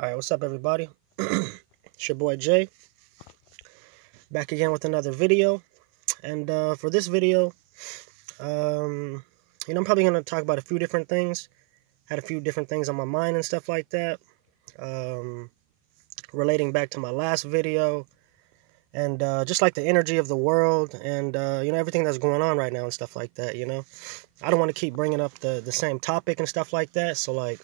Alright, what's up everybody? It's your boy Jay, back again with another video. And for this video, I'm probably going to talk about a few different things. Had a few different things on my mind and stuff like that. Um, Relating back to my last video. And just like the energy of the world and, everything that's going on right now and stuff like that, I don't want to keep bringing up the same topic and stuff like that. So, like,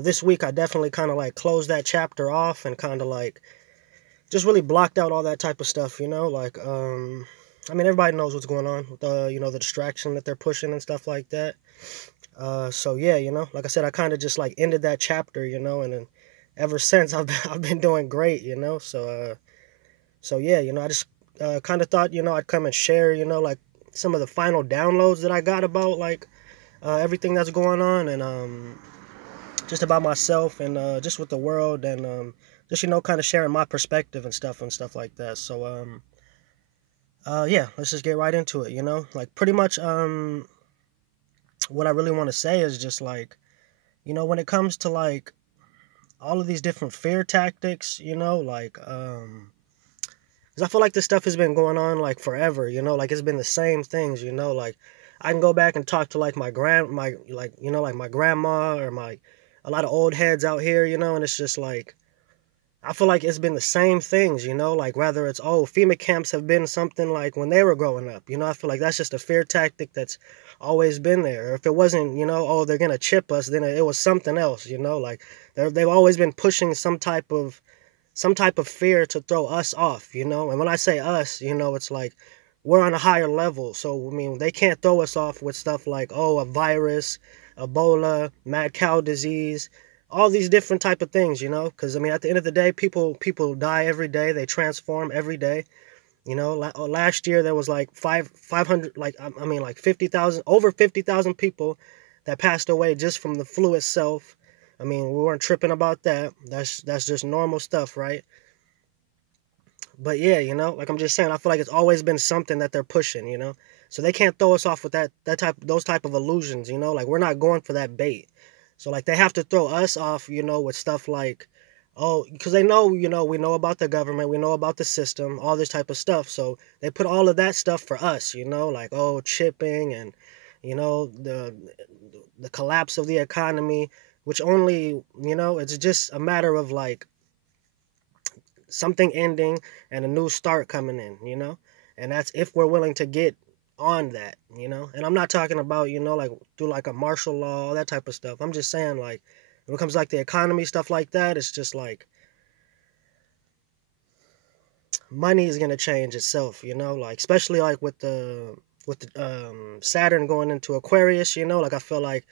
this week I definitely kind of, like, closed that chapter off and kind of, like, just really blocked out all that type of stuff, like, everybody knows what's going on with, the distraction that they're pushing and stuff like that. So yeah, like I said, I kind of just, like, ended that chapter, and then ever since I've been doing great, so yeah, I just, kind of thought, I'd come and share, like, some of the final downloads that I got about, like, everything that's going on, and, just about myself and just with the world and just kind of sharing my perspective and stuff like that. So yeah, let's just get right into it. Like, pretty much what I really want to say is just, like, when it comes to, like, all of these different fear tactics, like, because I feel like this stuff has been going on, like, forever. Like, it's been the same things. Like, I can go back and talk to, like, my grandma or a lot of old heads out here, and it's just like, I feel like it's been the same things, like, whether it's, FEMA camps have been something like when they were growing up, I feel like that's just a fear tactic that's always been there. Or if it wasn't, they're gonna chip us, then it was something else, like, they've always been pushing some type of fear to throw us off, and when I say us, it's like, we're on a higher level. So, they can't throw us off with stuff like, a virus, Ebola, mad cow disease, all these different type of things, because, at the end of the day, people die every day. They transform every day. Last year there was like 500, like, like 50,000, over 50,000 people that passed away just from the flu itself. We weren't tripping about that. That's just normal stuff, right? But yeah, like I'm just saying, I feel like it's always been something that they're pushing, so they can't throw us off with those type of illusions, like, we're not going for that bait. So, like, they have to throw us off, with stuff like, because they know, we know about the government, we know about the system, all this type of stuff. So they put all of that stuff for us, like, chipping and, the collapse of the economy, which only, it's just a matter of, like, something ending and a new start coming in, and that's if we're willing to get on that, and I'm not talking about, like, through, like, a martial law, all that type of stuff. I'm just saying, like, when it comes to, like, the economy, stuff like that, it's just like, money is going to change itself, like, especially, like, with the Saturn going into Aquarius, like, I feel like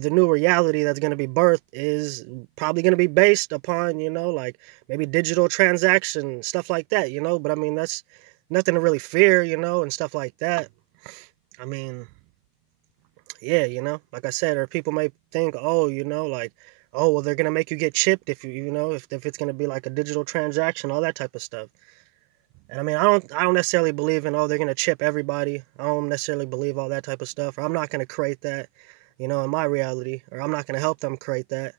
the new reality that's going to be birthed is probably going to be based upon, like, maybe digital transaction, stuff like that, but that's nothing to really fear, and stuff like that. Yeah, like I said, or people may think, like, well, they're going to make you get chipped if if it's going to be like a digital transaction, all that type of stuff. And I don't necessarily believe in, they're going to chip everybody. I don't necessarily believe all that type of stuff, or I'm not going to create that, in my reality, or I'm not going to help them create that.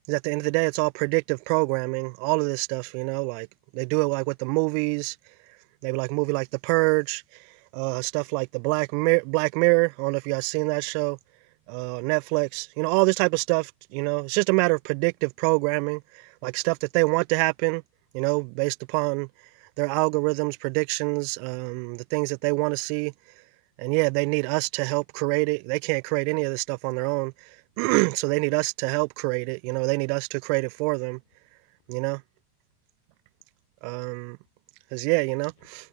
Because at the end of the day, it's all predictive programming, all of this stuff, like, they do it, like, with the movies, maybe like movie like The Purge, stuff like the Black Mirror. I don't know if you guys seen that show, Netflix, all this type of stuff, it's just a matter of predictive programming, like, stuff that they want to happen, based upon their algorithms, predictions, the things that they want to see. And yeah, they need us to help create it. They can't create any of this stuff on their own. So they need us to help create it. They need us to create it for them, you know. Because, yeah,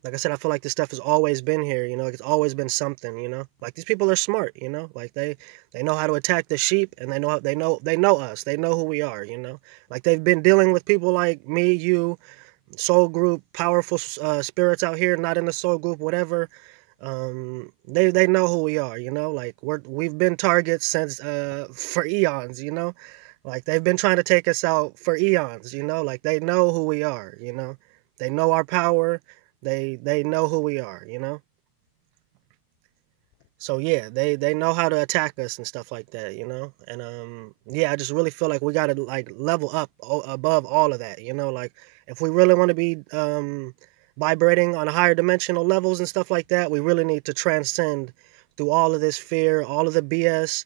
like I said, I feel like this stuff has always been here, like, it's always been something, like, these people are smart, like, they know how to attack the sheep, and they know us, they know who we are, like, they've been dealing with people like me, you, soul group, powerful spirits out here, not in the soul group, whatever. They know who we are, like, we've been targets since for eons, like, they've been trying to take us out for eons, like, they know who we are, they know our power, they know who we are, So yeah, they know how to attack us and stuff like that, you know. And yeah, I just really feel like we gotta like level up above all of that, you know. Like if we really want to be vibrating on higher dimensional levels and stuff like that, we really need to transcend through all of this fear, all of the BS,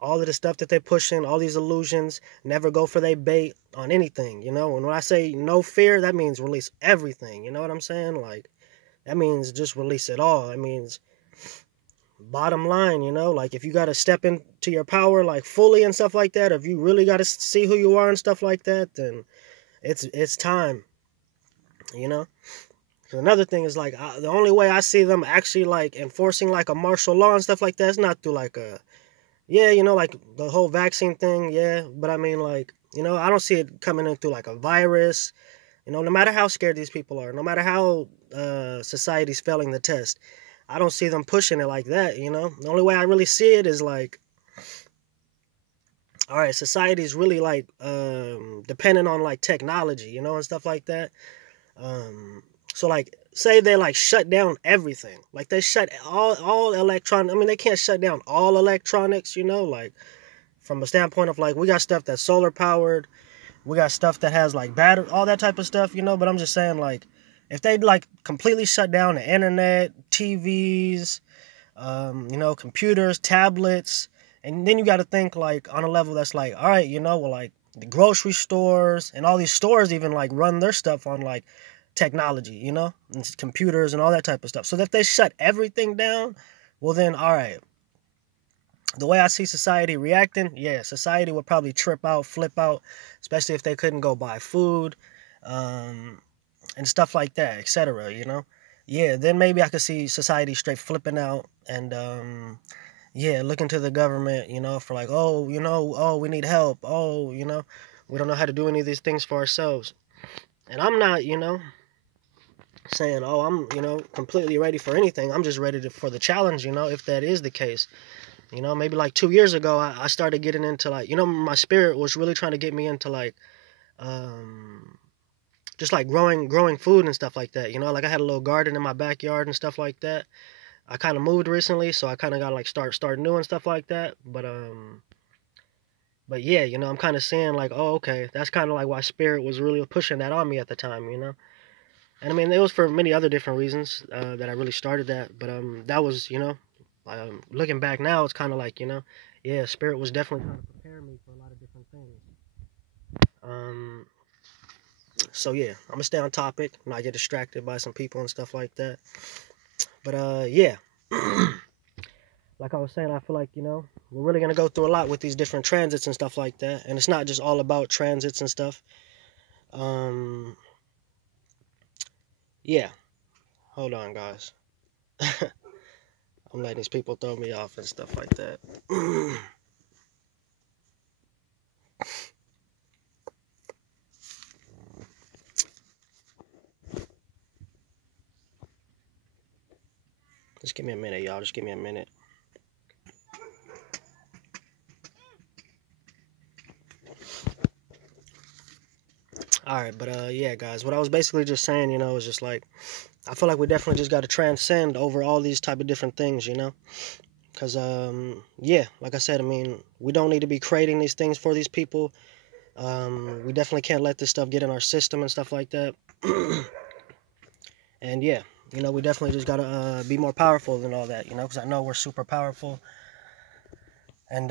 all of the stuff that they're pushing, all these illusions. Never go for their bait on anything, you know. And when I say no fear, that means release everything. You know what I'm saying? Like that means just release it all. It means bottom line, you know, like if you got to step into your power like fully and stuff like that, if you really got to see who you are and stuff like that, then it's time, you know. 'Cause another thing is like the only way I see them actually like enforcing like a martial law and stuff like that is not through like a, yeah, you know, like the whole vaccine thing, yeah, but I mean like, you know, I don't see it coming in through like a virus, you know. No matter how scared these people are, no matter how society's failing the test, I don't see them pushing it like that, you know. The only way I really see it is like, all right, society's really like dependent on like technology, you know, and stuff like that. So like say they like shut down everything. Like they shut all electron, I mean they can't shut down all electronics, you know, like from a standpoint of like we got stuff that's solar powered, we got stuff that has like battery, all that type of stuff, you know, but I'm just saying like if they like completely shut down the internet, TVs, you know, computers, tablets, and then you got to think like on a level that's like, all right, you know, well, like the grocery stores and all these stores even like run their stuff on like technology, you know, and computers and all that type of stuff. So if they shut everything down, well then, all right, the way I see society reacting, yeah, society would probably trip out, flip out, especially if they couldn't go buy food, and stuff like that, etc. You know, yeah, then maybe I could see society straight flipping out and yeah, looking to the government, you know, for like, oh, you know, oh, we need help, oh, you know, we don't know how to do any of these things for ourselves. And I'm not, you know, saying, oh, I'm, you know, completely ready for anything. I'm just ready for the challenge, you know, if that is the case. You know, maybe like 2 years ago, I started getting into like, you know, my spirit was really trying to get me into like, just like growing food and stuff like that. You know, like I had a little garden in my backyard and stuff like that. I kind of moved recently, so I kind of got to like start new and stuff like that. But yeah, you know, I'm kind of seeing like, oh, okay, that's kind of like why spirit was really pushing that on me at the time, you know. And I mean, it was for many other different reasons that I really started that. But that was, you know, looking back now, it's kind of like, you know, yeah, spirit was definitely trying to prepare me for a lot of different things. So yeah, I'm gonna stay on topic, not get distracted by some people and stuff like that. But yeah, like I was saying, I feel like, you know, we're really gonna go through a lot with these different transits and stuff like that, and it's not just all about transits and stuff. Yeah, hold on, guys. I'm letting these people throw me off and stuff like that. Just give me a minute, y'all. Just give me a minute. Alright, but yeah, guys. What I was basically just saying, you know, is just like, I feel like we definitely just got to transcend over all these type of different things, you know? Because, yeah, like I said, I mean, we don't need to be creating these things for these people. We definitely can't let this stuff get in our system and stuff like that. And yeah, you know, we definitely just gotta be more powerful than all that, you know, because I know we're super powerful. And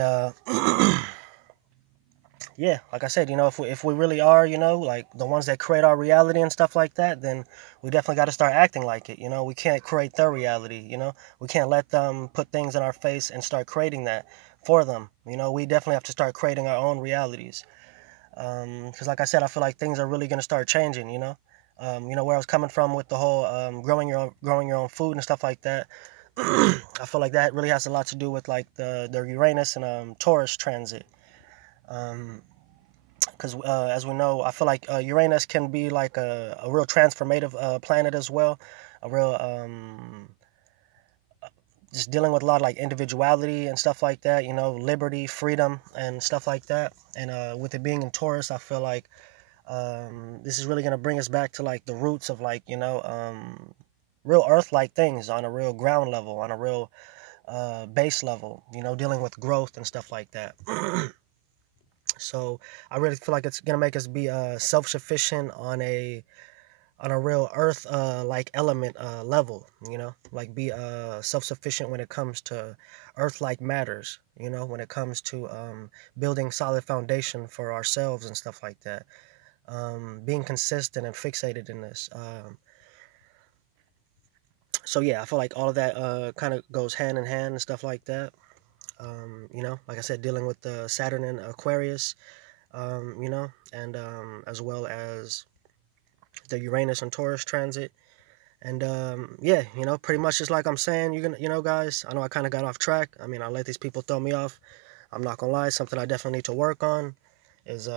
yeah, like I said, you know, if we really are, you know, like the ones that create our reality and stuff like that, then we definitely got to start acting like it. You know, we can't create their reality. You know, we can't let them put things in our face and start creating that for them. You know, we definitely have to start creating our own realities. Because like I said, I feel like things are really gonna start changing. You know where I was coming from with the whole growing your own food and stuff like that. I feel like that really has a lot to do with like the Uranus and Taurus transit. Because as we know, I feel like Uranus can be like a real transformative planet as well, a real just dealing with a lot of like individuality and stuff like that, you know, liberty, freedom, and stuff like that. And with it being in Taurus, I feel like this is really going to bring us back to like the roots of like, you know, real earth-like things on a real ground level, on a real base level, dealing with growth and stuff like that. So I really feel like it's gonna make us be self-sufficient on a real earth like element level, like be self-sufficient when it comes to earth like matters, when it comes to building solid foundation for ourselves and stuff like that, being consistent and fixated in this. So yeah, I feel like all of that kind of goes hand in hand and stuff like that. Like I said, dealing with the Saturn and Aquarius, and as well as the Uranus and Taurus transit. And yeah, pretty much just like I'm saying, you're gonna, guys, I know I kind of got off track. I mean, I let these people throw me off. I'm not gonna lie, something I definitely need to work on is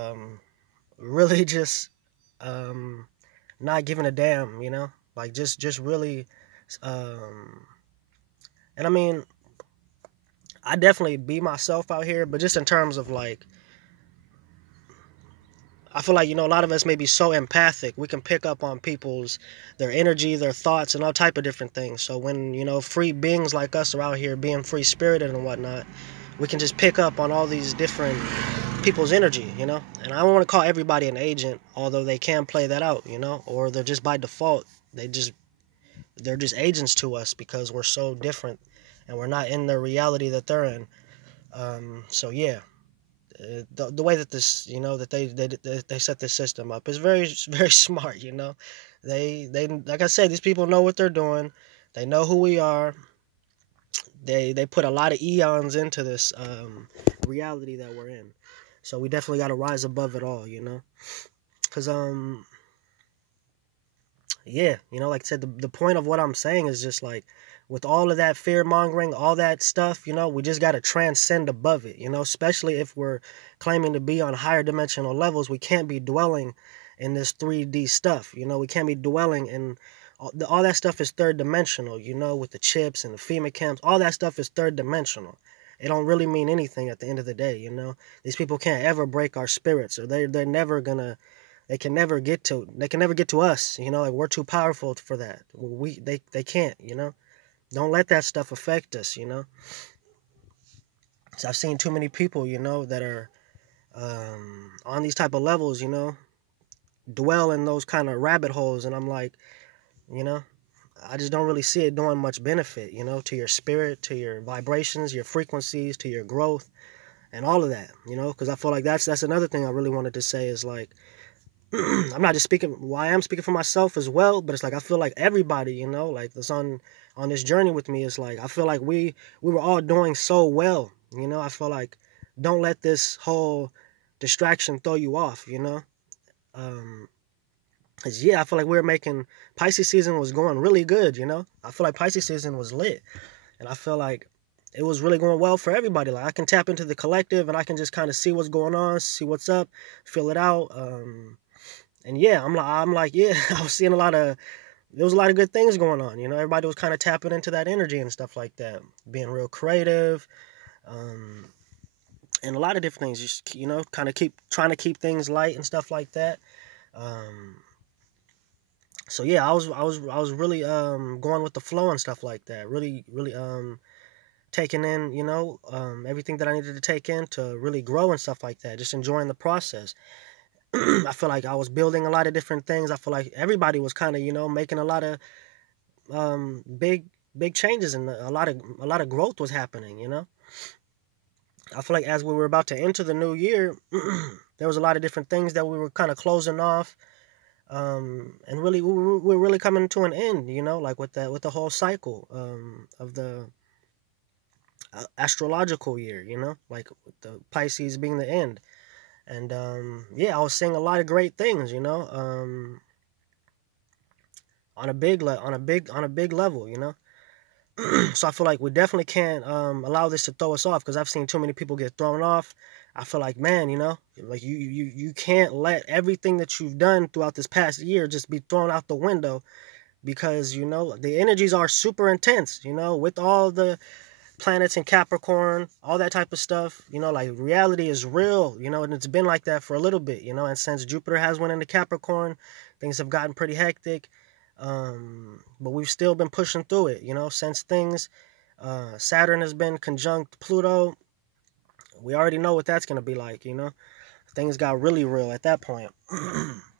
really just not giving a damn, like just really, um, and I mean, I definitely be myself out here, but just in terms of like, I feel like, a lot of us may be so empathic. We can pick up on their energy, their thoughts, and all type of different things. So when, free beings like us are out here being free-spirited and whatnot, we can just pick up on all these different people's energy, And I don't want to call everybody an agent, although they can play that out, or they're just by default. They're just agents to us because we're so different and we're not in the reality that they're in. So yeah. The way that this, that they set this system up is very, very smart. They like I said, these people know what they're doing. They know who we are. They put a lot of eons into this reality that we're in. So we definitely got to rise above it all, because yeah, like I said, the point of what I'm saying is just like, with all of that fear mongering, all that stuff, we just got to transcend above it, especially if we're claiming to be on higher dimensional levels. We can't be dwelling in this 3D stuff, we can't be dwelling in all that stuff is third dimensional, with the chips and the FEMA camps. All that stuff is third dimensional. It don't really mean anything at the end of the day, These people can't ever break our spirits, or they're never gonna. They can never get to us, like we're too powerful for that. They can't, Don't let that stuff affect us, So I've seen too many people, that are on these type of levels, dwell in those kind of rabbit holes, and I'm like, I just don't really see it doing much benefit, to your spirit, to your vibrations, your frequencies, to your growth, and all of that, because I feel like that's another thing I really wanted to say is like, I'm not just speaking, well, I am speaking for myself as well, but it's like I feel like everybody, like that's on this journey with me is like, I feel like we were all doing so well, I feel like don't let this whole distraction throw you off, cause yeah, I feel like we were making, Pisces season was going really good, I feel like Pisces season was lit, and I feel like it was really going well for everybody. Like I can tap into the collective and I can just kind of see what's going on, see what's up, feel it out, and yeah, I'm like, yeah, I was seeing there was a lot of good things going on, everybody was kind of tapping into that energy and stuff like that, being real creative, and a lot of different things, just, kind of trying to keep things light and stuff like that. So yeah, I was really going with the flow and stuff like that, really taking in, everything that I needed to take in to really grow and stuff like that, just enjoying the process. I feel like I was building a lot of different things. I feel like everybody was kind of, making a lot of big changes, and a lot of growth was happening, I feel like as we were about to enter the new year, there was a lot of different things that we were kind of closing off, and really we're really coming to an end, like with the whole cycle of the astrological year, like with the Pisces being the end. And yeah, I was seeing a lot of great things, on a big level, So I feel like we definitely can't allow this to throw us off, because I've seen too many people get thrown off. I feel like, man, like you can't let everything that you've done throughout this past year just be thrown out the window, because the energies are super intense, with all the planets in Capricorn, all that type of stuff, like reality is real, and it's been like that for a little bit, and since Jupiter has went into Capricorn, things have gotten pretty hectic, but we've still been pushing through it, since things Saturn has been conjunct Pluto. We already know what that's gonna be like, you know. Things got really real at that point.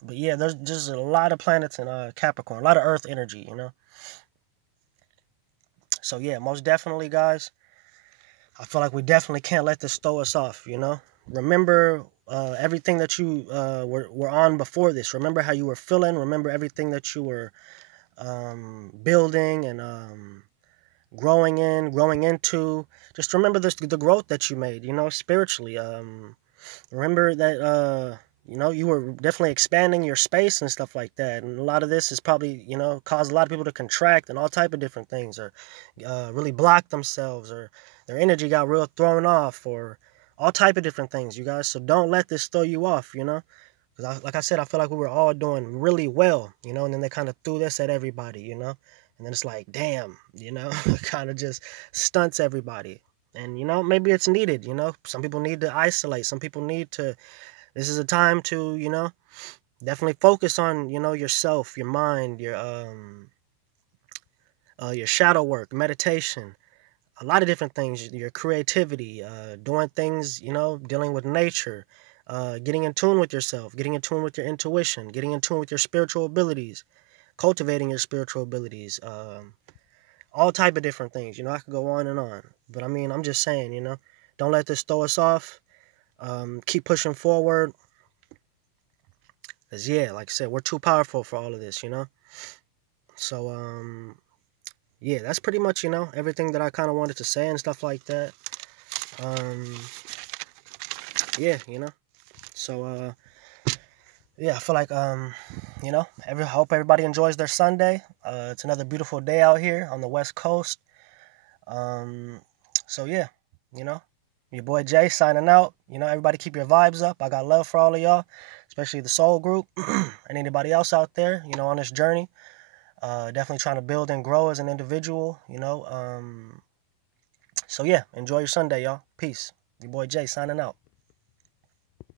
But yeah, there's just a lot of planets in Capricorn, a lot of Earth energy, you know. So yeah, most definitely, guys. I feel like we definitely can't let this throw us off, you know. Remember everything that you were on before this. Remember how you were feeling. Remember everything that you were building and growing into. Just remember the growth that you made, you know, spiritually. Remember that you know, you were definitely expanding your space and stuff like that, and a lot of this is probably, you know, caused a lot of people to contract and all type of different things, or really block themselves, or their energy got real thrown off, or all type of different things, you guys. So don't let this throw you off, you know, because like I said, I feel like we were all doing really well, you know, and then they kind of threw this at everybody, you know, and then it's like, damn, you know, it kind of just stunts everybody. And, you know, maybe it's needed, you know. Some people need to isolate. Some people need to, this is a time to, you know, definitely focus on, you know, yourself, your mind, your shadow work, meditation, a lot of different things, your creativity, doing things, you know, dealing with nature, getting in tune with yourself, getting in tune with your intuition, getting in tune with your spiritual abilities, cultivating your spiritual abilities, all type of different things. You know, I could go on and on. But I mean, I'm just saying, you know, don't let this throw us off. Keep pushing forward. Because, yeah, like I said, we're too powerful for all of this, you know. So, yeah, that's pretty much, you know, everything that I kind of wanted to say and stuff like that. Yeah, you know. So, yeah, I feel like, you know, I hope everybody enjoys their Sunday. It's another beautiful day out here on the West Coast. So yeah, you know, your boy Jay signing out. You know, everybody keep your vibes up. I got love for all of y'all, especially the Soul Group and anybody else out there, you know, on this journey. Definitely trying to build and grow as an individual, you know. So yeah, enjoy your Sunday, y'all. Peace. Your boy Jay signing out.